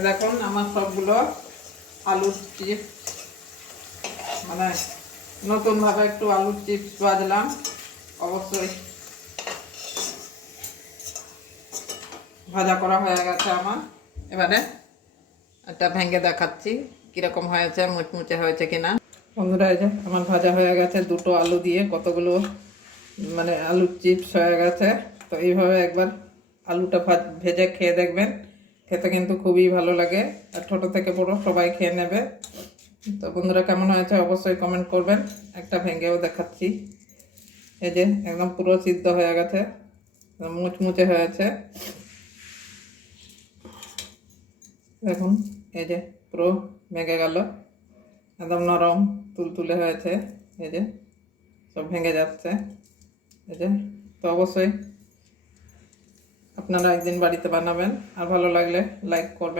দেখুন আমার সবগুলো আলুর চিপস, মানে নতুনভাবে একটু আলুর চিপস ভাজলাম। অবশ্যই ভাজা করা হয়ে গেছে আমার। এবারে এটা ভেঙে দেখাচ্ছি কিরকম হয়েছে, মুচমুচে হয়েছে কিনা। বন্ধুরা, এই যে আমার ভাজা হয়ে গেছে, দুটো আলু দিয়ে কতগুলো মানে আলুর চিপস হয়ে গেছে। তো এইভাবে একবার আলুটা ভেজে খেয়ে দেখবেন, খেতে কিন্তু খুবই ভালো লাগে, আর ছোট থেকে বড় সবাই খেয়ে নেবে। তো বন্ধুরা, কেমন হয়েছে অবশ্যই কমেন্ট করবেন। একটা ভেঙেও দেখাচ্ছি, এই যে একদম পুরো সিদ্ধ হয়ে গেছে, মুচমুচে হয়েছে। দেখুন, এই যে পুরো ভেঙে গেল, একদম নরম তুলতুলে হয়েছে। এই যে সব ভেঙে যাচ্ছে, এই যে। তো অবশ্যই আপনারা একদিন বাড়িতে বানাবেন, আর ভালো লাগলে লাইক করবেন।